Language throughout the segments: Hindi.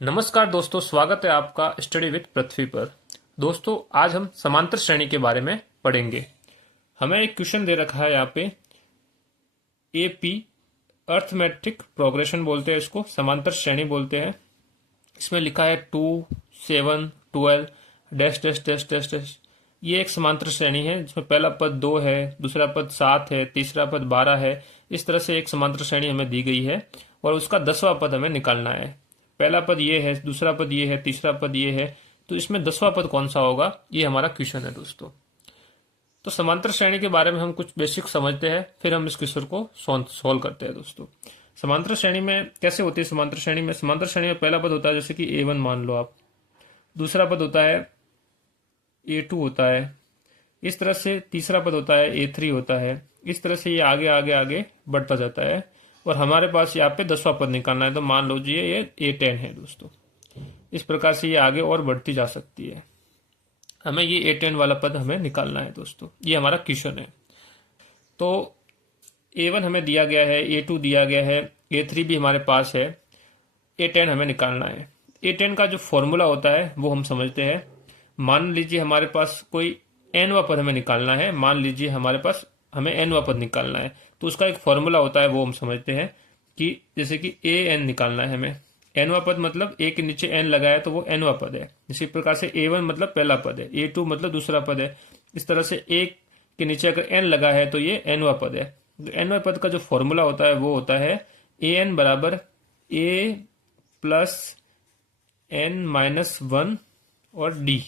नमस्कार दोस्तों, स्वागत है आपका स्टडी विद पृथ्वी पर। दोस्तों, आज हम समांतर श्रेणी के बारे में पढ़ेंगे। हमें एक क्वेश्चन दे रखा है यहाँ पे एपी अर्थमेट्रिक प्रोग्रेशन बोलते हैं, इसको समांतर श्रेणी बोलते हैं। इसमें लिखा है 2, 7, 12 dash dash dash dash dash. ये एक समांतर श्रेणी है जिसमें पहला पद 2 है, दूसरा पद 7 है, तीसरा पद 12 है। इस तरह से एक समांतर श्रेणी हमें दी गई है और उसका 10वां पद हमें निकालना है। पहला पद ये है, दूसरा पद ये है, तीसरा पद ये है, तो इसमें 10वां पद कौन सा होगा, ये हमारा क्वेश्चन है दोस्तों। तो समांतर श्रेणी के बारे में हम कुछ बेसिक समझते हैं, फिर हम इस क्वेश्चन को सॉल्व करते हैं दोस्तों। समांतर श्रेणी में कैसे होती है? समांतर श्रेणी में पहला पद होता है जैसे कि A1 मान लो आप, दूसरा पद होता है A2 होता है, इस तरह से तीसरा पद होता है A3 होता है। इस तरह से ये आगे आगे आगे बढ़ता जाता है और हमारे पास यहाँ पे 10वां पद निकालना है। तो मान लो जी ये A10 है दोस्तों। इस प्रकार से ये आगे और बढ़ती जा सकती है। हमें ये A10 वाला पद हमें निकालना है दोस्तों। ये हमारा क्वेश्चन है। तो A1 हमें दिया गया है, A2 दिया गया है, A3 भी हमारे पास है, A10 हमें निकालना है। A10 का जो फॉर्मूला होता है वो हम समझते हैं। मान लीजिए हमारे पास कोई nवां पद हमें निकालना है। मान लीजिए हमारे पास हमें nवां पद निकालना है, तो उसका एक फॉर्मूला होता है, वो हम समझते हैं कि जैसे कि an निकालना है हमें। nवां पद मतलब a के नीचे n लगाया तो वो nवां पद है। इसी प्रकार से A1 मतलब पहला पद है, A2 मतलब दूसरा पद है। इस तरह से a के नीचे अगर n लगा है तो ये nवां पद है। तो nवां पद का जो फॉर्मूला होता है वो होता है an बराबर a प्लस n-1 और d।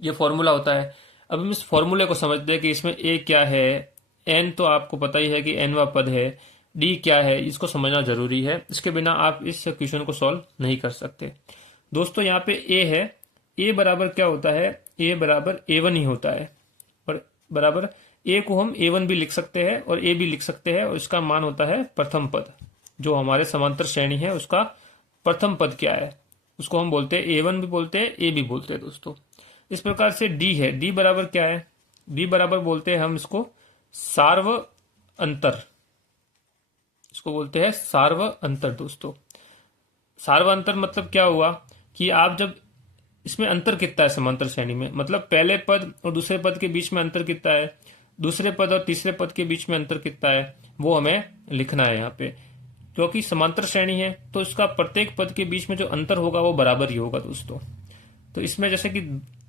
ये फॉर्मूला होता है। अब हम इस फॉर्मूले को समझते हैं कि इसमें a क्या है, n तो आपको पता ही है कि nवां पद है, d क्या है, इसको समझना जरूरी है। इसके बिना आप इस क्वेश्चन को सॉल्व नहीं कर सकते। दोस्तों यहाँ पे a है, a बराबर क्या होता है, a बराबर A1 ही होता है। और बराबर a को हम A1 भी लिख सकते हैं और a भी लिख सकते हैं, और इसका मान होता है प्रथम पद। जो हमारे समांतर श्रेणी है उसका प्रथम पद क्या है, उसको हम बोलते हैं A1 भी बोलते हैं, a भी बोलते हैं दोस्तों। इस प्रकार से d है, d बराबर क्या है, d बराबर बोलते हैं हम इसको सार्व अंतर, इसको बोलते हैं सार्व अंतर दोस्तों। सार्व अंतर मतलब क्या हुआ कि आप जब इसमें अंतर कितना है समांतर श्रेणी में, मतलब पहले पद और दूसरे पद के बीच में अंतर कितना है, दूसरे पद और तीसरे पद के बीच में अंतर कितना है, वो हमें लिखना है यहाँ पे। क्योंकि समांतर श्रेणी है तो इसका प्रत्येक पद के बीच में जो अंतर होगा वो बराबर ही होगा दोस्तों। तो इसमें जैसे कि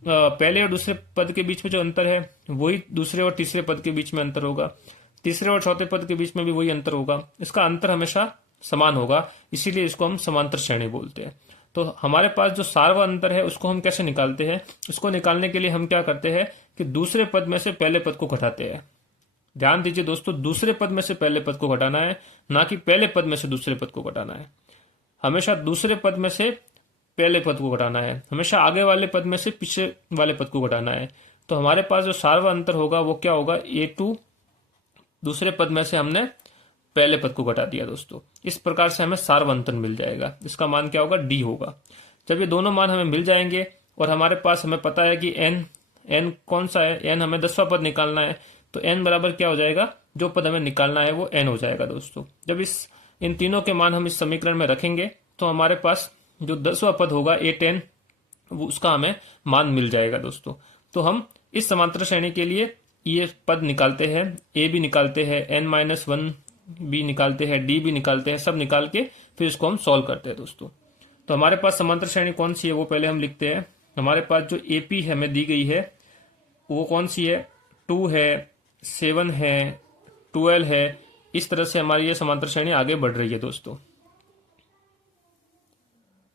पहले और दूसरे पद के बीच में जो अंतर है वही दूसरे और तीसरे पद के बीच में अंतर होगा, तीसरे और चौथे पद के बीच में भी वही अंतर होगा। इसका अंतर हमेशा समान होगा, इसीलिए इसको हम समांतर श्रेणी बोलते हैं। तो हमारे पास जो सार्व अंतर है उसको हम कैसे निकालते हैं? उसको निकालने के लिए हम क्या करते हैं कि दूसरे पद में से पहले पद को घटाते हैं। ध्यान दीजिए दोस्तों, दूसरे पद में से पहले पद को घटाना है, ना कि पहले पद में से दूसरे पद को घटाना है। हमेशा दूसरे पद में से पहले पद को घटाना है, हमेशा आगे वाले पद में से पीछे वाले पद को घटाना है। तो हमारे पास जो सार्व अंतर होगा वो क्या होगा, A2 दूसरे पद में से हमने पहले पद को घटा दिया दोस्तों। इस प्रकार से हमें सार्व अंतर मिल जाएगा। इसका मान क्या होगा, d होगा। जब ये दोनों मान हमें मिल जाएंगे और हमारे पास हमें पता है कि n कौन सा है, n हमें 10वां पद निकालना है, तो n बराबर क्या हो जाएगा, जो पद हमें निकालना है वो n हो जाएगा दोस्तों। जब इन तीनों के मान हम इस समीकरण में रखेंगे तो हमारे पास जो 10वां पद होगा A10, वो उसका हमें मान मिल जाएगा दोस्तों। तो हम इस समांतर श्रेणी के लिए ये पद निकालते हैं, a भी निकालते हैं, n-1 भी निकालते हैं, d भी निकालते हैं, सब निकाल के फिर इसको हम सॉल्व करते हैं दोस्तों। तो हमारे पास समांतर श्रेणी कौन सी है वो पहले हम लिखते हैं। हमारे पास जो AP हमें दी गई है वो कौन सी है, 2 है, 7 है, 12 है। इस तरह से हमारी ये समांतर श्रेणी आगे बढ़ रही है दोस्तों।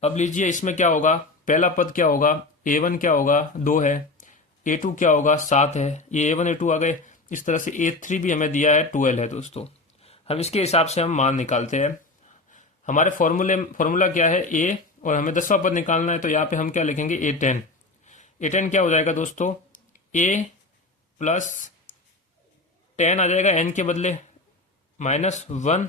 अब लीजिए इसमें क्या होगा, पहला पद क्या होगा, A1 क्या होगा, 2 है, A2 क्या होगा, 7 है। ये A1 A2 आ गए। इस तरह से A3 भी हमें दिया है, 12 है दोस्तों। हम इसके हिसाब से हम मान निकालते हैं। हमारे फॉर्मूला क्या है, A, और हमें 10वां पद निकालना है, तो यहाँ पे हम क्या लिखेंगे, A10। A10 क्या हो जाएगा दोस्तों, A प्लस 10 आ जाएगा, n के बदले -1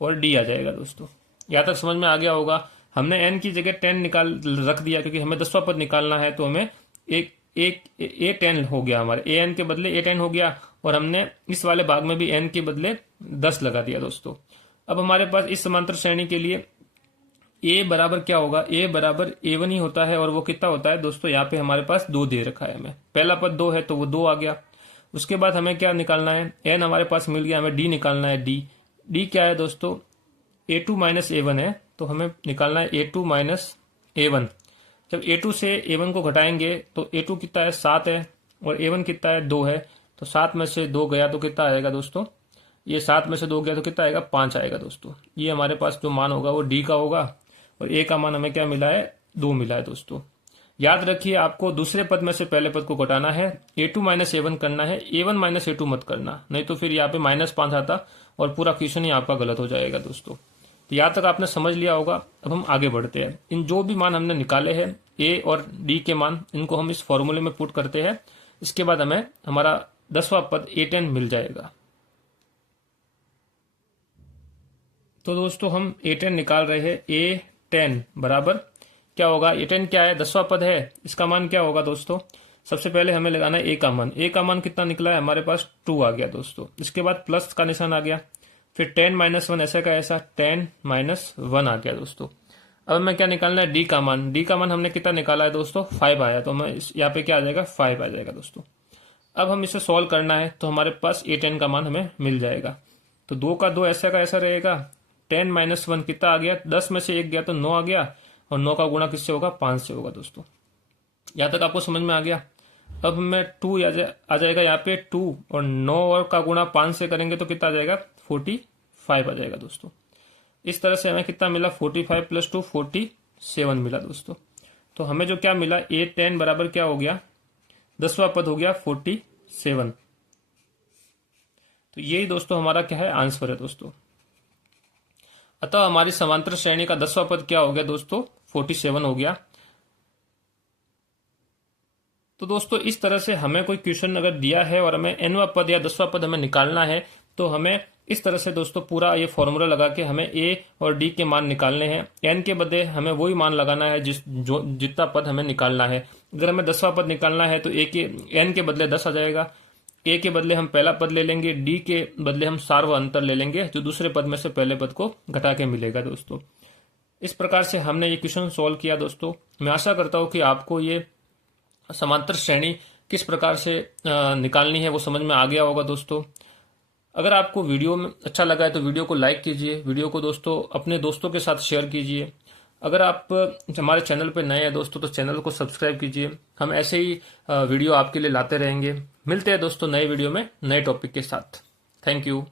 और d आ जाएगा दोस्तों। यहाँ तक समझ में आ गया होगा। हमने n की जगह 10 निकाल रख दिया क्योंकि हमें 10वां पद निकालना है, तो हमें एक A10 हो गया, हमारे an के बदले A10 हो गया, और हमने इस वाले भाग में भी n के बदले 10 लगा दिया दोस्तों। अब हमारे पास इस समांतर श्रेणी के लिए ए बराबर क्या होगा, ए बराबर A1 ही होता है, और वो कितना होता है दोस्तों, यहाँ पे हमारे पास 2 दे रखा है हमें, पहला पद 2 है तो वो 2 आ गया। उसके बाद हमें क्या निकालना है, एन हमारे पास मिल गया, हमें डी निकालना है। डी क्या है दोस्तों, A2 माइनस A1 है, तो हमें निकालना है A2 माइनस A1। जब A2 से A1 को घटाएंगे तो A2 कितना है 7 है, और A1 कितना है 2 है, तो 7 में से 2 गया तो कितना आएगा दोस्तों, ये 7 में से 2 गया तो कितना आएगा 5 आएगा दोस्तों। ये हमारे पास जो मान होगा वो डी का होगा, और ए का मान हमें क्या मिला है, 2 मिला है दोस्तों। याद रखिए आपको दूसरे पद में से पहले पद को घटाना है, A2 माइनस A1 करना है, A1 माइनस A2 मत करना, नहीं तो फिर यहाँ पे -5 आता और पूरा क्वेश्चन ही आपका गलत हो जाएगा दोस्तों। तो यहाँ तक आपने समझ लिया होगा। अब हम आगे बढ़ते हैं, इन जो भी मान हमने निकाले हैं ए और डी के मान, इनको हम इस फॉर्मूले में पुट करते हैं। इसके बाद हमें हमारा 10वां पद A10 मिल जाएगा। तो दोस्तों हम A10 निकाल रहे हैं, A10 बराबर क्या होगा, A10 क्या है, 10वां पद है, इसका मान क्या होगा दोस्तों। सबसे पहले हमें लगाना है ए का मान, ए का मान कितना निकला है हमारे पास 2 आ गया दोस्तों। इसके बाद प्लस का निशान आ गया, फिर 10 माइनस 1 ऐसा का ऐसा 10 माइनस 1 आ गया दोस्तों। अब हमें क्या निकालना है, डी का मान। डी का मान हमने कितना निकाला है दोस्तों, 5 आया, तो हमें यहाँ पे क्या आ जाएगा 5 आ जाएगा दोस्तों। अब हम इसे सॉल्व करना है तो हमारे पास A10 का मान हमें मिल जाएगा। तो 2 का 2 ऐसा का ऐसा रहेगा, 10 माइनस 1 कितना आ गया, 10 में से 1 गया तो 9 आ गया, और 9 का गुणा किससे होगा, 5 से होगा दोस्तों। यहाँ तक आपको समझ में आ गया। अब हमें 2 आ जाएगा यहाँ पे 2, और 9 और का गुणा 5 से करेंगे तो कितना आ जाएगा 45 आ जाएगा दोस्तों। इस तरह से हमें कितना मिला, 45 प्लस 2 47 मिला दोस्तों। तो हमें जो क्या मिला, A10 बराबर क्या हो गया, 10वां पद हो गया 47। तो यही दोस्तों हमारा क्या है, आंसर है दोस्तों। अतः हमारी समांतर श्रेणी का 10वां पद क्या हो गया दोस्तों, 47 हो गया। तो दोस्तों इस तरह से हमें कोई क्वेश्चन अगर दिया है और हमें nवां पद या 10वां पद हमें निकालना है, तो हमें इस तरह से दोस्तों पूरा ये फॉर्मूला लगा के हमें ए और डी के मान निकालने हैं। एन के बदले हमें वही मान लगाना है जितना पद हमें निकालना है। अगर हमें 10वां पद निकालना है तो एन के बदले 10 आ जाएगा, ए के बदले हम पहला पद ले लेंगे, डी के बदले हम सार्व अंतर ले लेंगे, जो दूसरे पद में से पहले पद को घटा के मिलेगा दोस्तों। इस प्रकार से हमने ये क्वेश्चन सॉल्व किया दोस्तों। मैं आशा करता हूँ कि आपको ये समांतर श्रेणी किस प्रकार से निकालनी है वो समझ में आ गया होगा दोस्तों। अगर आपको वीडियो में अच्छा लगा है तो वीडियो को लाइक कीजिए, वीडियो को दोस्तों अपने दोस्तों के साथ शेयर कीजिए। अगर आप हमारे चैनल पर नए हैं दोस्तों तो चैनल को सब्सक्राइब कीजिए, हम ऐसे ही वीडियो आपके लिए लाते रहेंगे। मिलते हैं दोस्तों नए वीडियो में नए टॉपिक के साथ। Thank you.